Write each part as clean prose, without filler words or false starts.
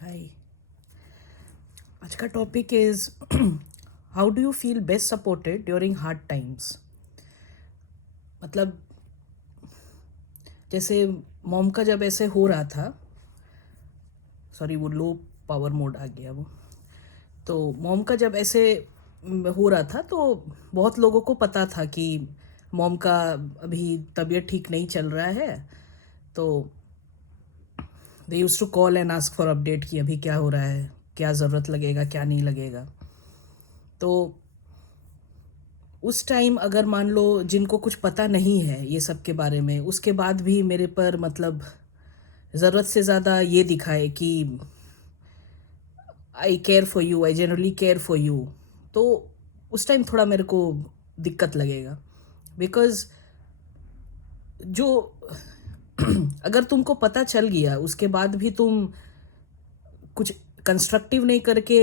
हाय। आज का topic is how do you feel best supported during hard times. मतलब जैसे मॉम का जब ऐसे हो रहा था, सॉरी वो लो पावर मोड आ गया वो। तो मॉम का जब ऐसे हो रहा था तो बहुत लोगों को पता था कि मॉम का अभी तबीयत ठीक नहीं चल रहा है। तो they use to call and ask for update कि अभी क्या हो रहा है, क्या ज़रूरत लगेगा, क्या नहीं लगेगा। तो उस टाइम अगर मान लो जिनको कुछ पता नहीं है ये सब के बारे में, उसके बाद भी मेरे पर मतलब ज़रूरत से ज़्यादा ये दिखाए कि I care for you, I generally care for you, तो उस टाइम थोड़ा मेरे को दिक्कत लगेगा। बिकॉज जो अगर तुमको पता चल गया उसके बाद भी तुम कुछ कंस्ट्रक्टिव नहीं करके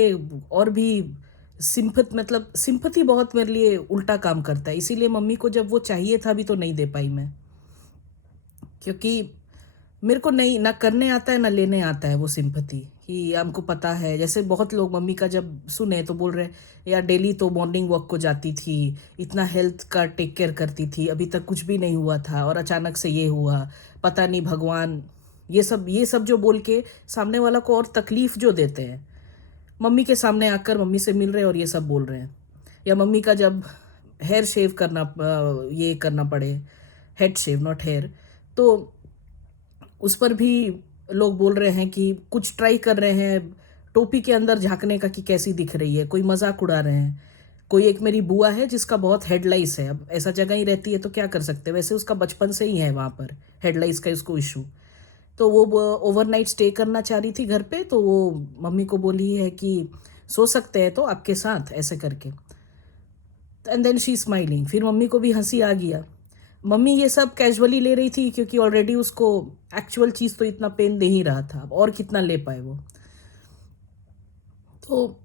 और भी मतलब सिंपथी बहुत मेरे लिए उल्टा काम करता है। इसीलिए मम्मी को जब वो चाहिए था भी तो नहीं दे पाई मैं, क्योंकि मेरे को नहीं ना करने आता है ना लेने आता है वो सिंपथी। कि हमको पता है, जैसे बहुत लोग मम्मी का जब सुने तो बोल रहे यार डेली तो मॉर्निंग वॉक को जाती थी, इतना हेल्थ का टेक केयर करती थी, अभी तक कुछ भी नहीं हुआ था और अचानक से ये हुआ, पता नहीं भगवान। ये सब जो बोल के सामने वाला को और तकलीफ जो देते हैं। मम्मी के सामने आकर मम्मी से मिल रहे हैं और ये सब बोल रहे हैं। या मम्मी का जब हेयर शेव करना ये करना पड़े, हेड शेव नॉट हेयर, तो उस पर भी लोग बोल रहे हैं कि कुछ ट्राई कर रहे हैं टोपी के अंदर झांकने का कि कैसी दिख रही है, कोई मजाक उड़ा रहे हैं। कोई एक मेरी बुआ है जिसका बहुत हेडलाइस है, अब ऐसा जगह ही रहती है तो क्या कर सकते हैं, वैसे उसका बचपन से ही है वहाँ पर हेडलाइस का उसको इशू। तो वो ओवरनाइट स्टे करना चाह रही थी घर पे, तो वो मम्मी को बोली है कि सो सकते हैं तो आपके साथ ऐसे करके। एंड देन शी स्माइलिंग, फिर मम्मी को भी हंसी आ गया। मम्मी ये सब कैजुअली ले रही थी क्योंकि ऑलरेडी उसको एक्चुअल चीज़ तो इतना पेन दे ही रहा था, अब और कितना ले पाए वो। तो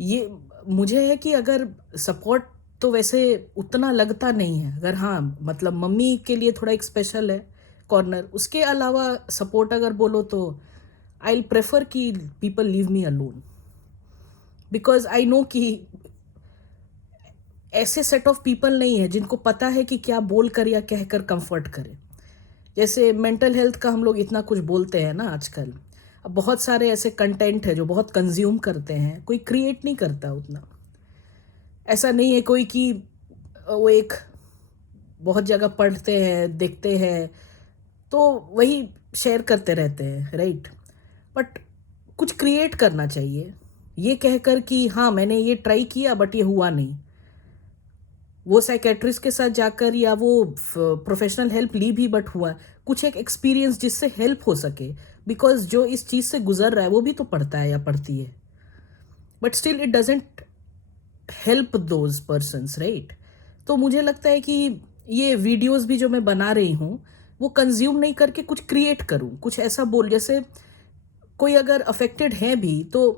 ये मुझे है कि अगर सपोर्ट तो वैसे उतना लगता नहीं है, अगर हाँ मतलब मम्मी के लिए थोड़ा एक स्पेशल है कॉर्नर, उसके अलावा सपोर्ट अगर बोलो तो आई प्रेफर कि people leave me alone. Because I know कि ऐसे सेट ऑफ पीपल नहीं है जिनको पता है कि क्या बोल कर या कहकर कंफर्ट करे। जैसे मेंटल हेल्थ का हम लोग इतना कुछ बोलते हैं ना आजकल, अब बहुत सारे ऐसे कंटेंट है जो बहुत कंज्यूम करते हैं, कोई क्रिएट नहीं करता उतना। ऐसा नहीं है कोई कि वो एक बहुत जगह पढ़ते हैं देखते हैं तो वही शेयर करते रहते हैं, राइट। बट कुछ क्रिएट करना चाहिए, ये कहकर कि हाँ मैंने ये ट्राई किया बट ये हुआ नहीं। वो साइकेट्रिस्ट के साथ जाकर या वो प्रोफेशनल हेल्प ली भी बट हुआ कुछ एक एक्सपीरियंस जिससे हेल्प हो सके। बिकॉज जो इस चीज़ से गुजर रहा है वो भी तो पढ़ता है या पढ़ती है, but still it doesn't help those persons, right. तो मुझे लगता है कि ये वीडियोस भी जो मैं बना रही हूँ वो कंज्यूम नहीं करके कुछ क्रिएट करूँ, कुछ ऐसा बोल, जैसे कोई अगर अफेक्टेड है भी तो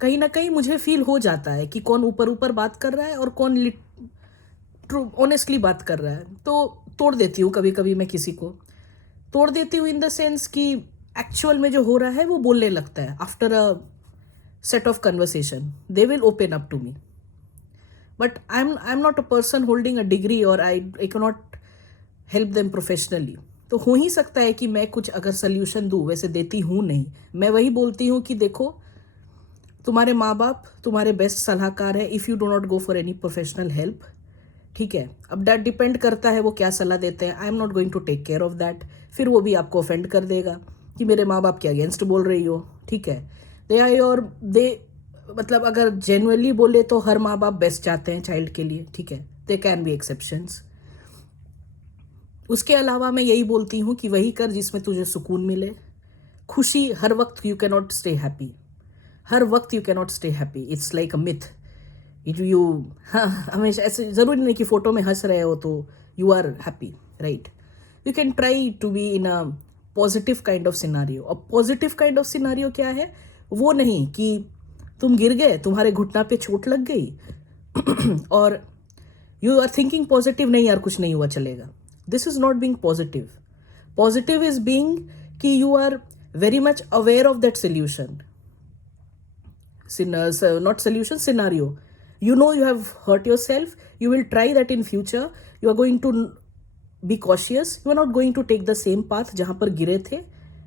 कहीं ना कहीं मुझे फील हो जाता है कि कौन ऊपर ऊपर बात कर रहा है और कौन ट्रू ऑनेस्टली बात कर रहा है। तो तोड़ देती हूँ कभी कभी, मैं किसी को तोड़ देती हूँ इन द सेंस कि एक्चुअल में जो हो रहा है वो बोलने लगता है। After a set of conversation they will open up to me, but I am not a person holding a degree और I cannot help them professionally. तो हो ही सकता है कि मैं कुछ अगर सोल्यूशन दूँ, वैसे देती हूँ नहीं, मैं वही बोलती हूँ कि देखो तुम्हारे माँ बाप तुम्हारे बेस्ट सलाहकार है if you do not go for any professional help. ठीक है, अब दैट डिपेंड करता है वो क्या सलाह देते हैं, I am not going to take care of that. फिर वो भी आपको ऑफेंड कर देगा कि मेरे माँ बाप के अगेंस्ट बोल रही हो। ठीक है, दे आई और दे मतलब अगर जेन्युइनली बोले तो हर माँ बाप बेस्ट चाहते हैं चाइल्ड के लिए, ठीक है, दे कैन बी एक्सेप्शंस। उसके अलावा मैं यही बोलती हूँ कि वही कर जिसमें तुझे सुकून मिले। खुशी हर वक्त you can not stay happy, हर वक्त you can not stay happy, it's like a myth. You हाँ, हमेशा ऐसे ज़रूरी नहीं कि फ़ोटो में हंस रहे हो तो you are happy, right. You can try to be in a positive kind of scenario. अब पॉजिटिव काइंड ऑफ सिनारियो क्या है, वो नहीं कि तुम गिर गए, तुम्हारे घुटना पे चोट लग गई और यू आर थिंकिंग पॉजिटिव, नहीं यार कुछ नहीं हुआ चलेगा। This is not being positive. Positive is being कि you are very much aware of that solution. Not solution, scenario. You know you have hurt yourself. You will try that in future. You are going to be cautious. You are not going to take the same path जहाँ पर गिरे थे.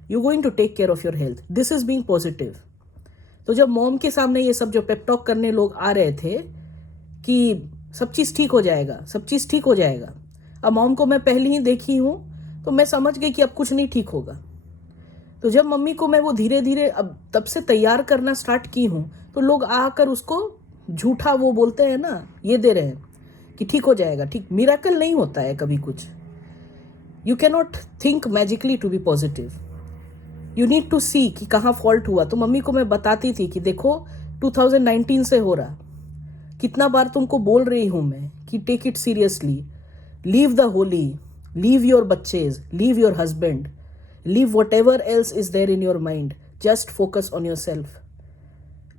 You're going to take care of your health. This is being positive. तो जब mom के सामने ये सब जो पेप टॉक करने लोग आ रहे थे कि सब चीज़ ठीक हो जाएगा, सब चीज़ ठीक हो जाएगा, अब मॉम को मैं पहले ही देखी हूँ तो मैं समझ गई कि अब कुछ नहीं ठीक होगा. तो जब मम्मी को मैं वो धीरे धीरे अब तब से तैयार करना स्टार्ट की हूँ तो लोग आकर उसको झूठा वो बोलते हैं ना, ये दे रहे हैं कि ठीक हो जाएगा. ठीक मिरेकल नहीं होता है कभी कुछ. You can not think magically to be positive. You need to see कि कहाँ फॉल्ट हुआ. तो मम्मी को मैं बताती थी कि देखो 2019 से हो रहा, कितना बार तुमको बोल रही हूँ मैं कि take it seriously, leave the Holi, leave your बच्चेज, leave your husband, leave whatever else is there in your mind, just focus on yourself.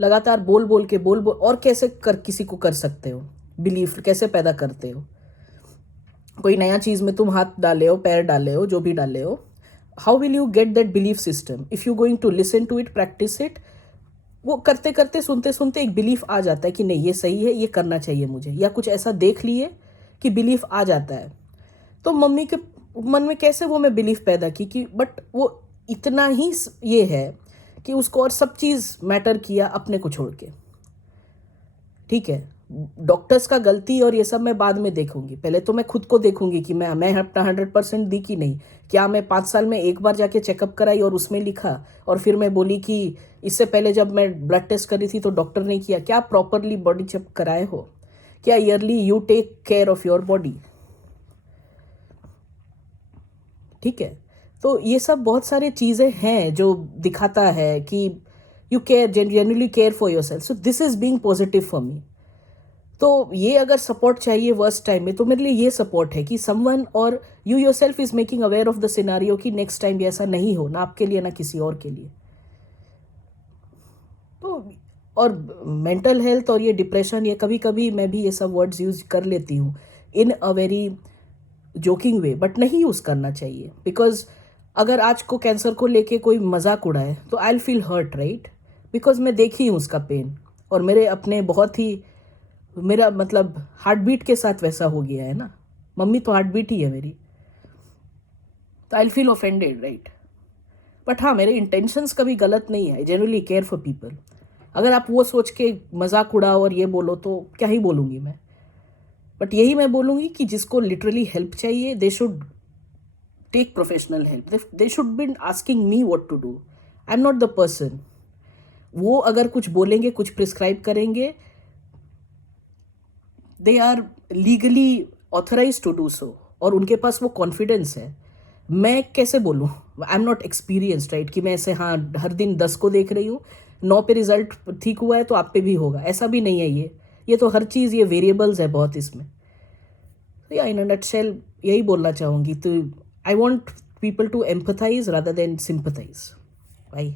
लगातार बोल बोल के बोल बोल. और कैसे कर किसी को कर सकते हो बिलीफ, कैसे पैदा करते हो. कोई नया चीज़ में तुम हाथ डाले हो, पैर डाले हो, जो भी डाले हो, how will you get that belief system. If you going to listen to it, practice it, वो करते करते सुनते सुनते एक बिलीफ आ जाता है कि नहीं ये सही है, ये करना चाहिए मुझे, या कुछ ऐसा देख लिए कि बिलीफ आ जाता है. तो मम्मी के मन में कैसे वो मैं बिलीफ पैदा की कि बट वो इतना ही ये है कि उसको और सब चीज़ मैटर किया अपने को छोड़ के. ठीक है, डॉक्टर्स का गलती और ये सब मैं बाद में देखूंगी. पहले तो मैं खुद को देखूंगी कि मैं अपना 100% दी कि नहीं. क्या मैं 5 साल में एक बार जाके चेकअप कराई और उसमें लिखा और फिर मैं बोली कि इससे पहले जब मैं ब्लड टेस्ट करी थी तो डॉक्टर ने किया. क्या प्रॉपरली बॉडी चेक कराए हो? क्या early you take care of your body? ठीक है, तो ये सब बहुत सारी चीज़ें हैं जो दिखाता है कि you care, genuinely care for your self. So this is being positive for me. तो ये अगर सपोर्ट चाहिए वर्स्ट टाइम में तो मेरे लिए ये सपोर्ट है कि समवन और you your self is making aware of the scenario कि नेक्स्ट टाइम भी ऐसा नहीं हो, ना आपके लिए ना किसी और के लिए. तो और मेंटल हेल्थ और ये डिप्रेशन, ये कभी कभी मैं भी ये सब वर्ड्स यूज कर लेती हूँ in a very joking way, but नहीं यूज़ करना चाहिए. बिकॉज अगर आज को कैंसर को लेके कोई मजाक उड़ाए तो I will feel hurt, right? Because मैं देखी हूँ उसका पेन और मेरे अपने बहुत ही, मेरा मतलब हार्ट बीट के साथ वैसा हो गया है ना. मम्मी तो हार्ट बीट ही है मेरी. तो I will feel offended, right? But हाँ, मेरे इंटेंशंस कभी गलत नहीं है. I genuinely care for people. अगर आप वो सोच के मजाक उड़ाओ और ये बोलो तो क्या ही बोलूँगी मैं. बट यही मैं बोलूँगी कि जिसको लिटरली हेल्प चाहिए they should take professional help. They should be asking me what to do. I am not the person. वो अगर कुछ बोलेंगे, कुछ प्रिस्क्राइब करेंगे, they are legally authorize to do so और उनके पास वो कॉन्फिडेंस है. मैं कैसे बोलूँ? I am not experienced, right? कि मैं ऐसे हाँ हर दिन 10 को देख रही हूँ, 9 पे रिजल्ट ठीक हुआ है तो आप पे भी होगा, ऐसा भी नहीं है. ये तो हर चीज़, ये वेरिएबल्स है बहुत इसमें. या इन अ नटशेल यही बोलना चाहूँगी. तो I want people to empathize rather than sympathize. Bye.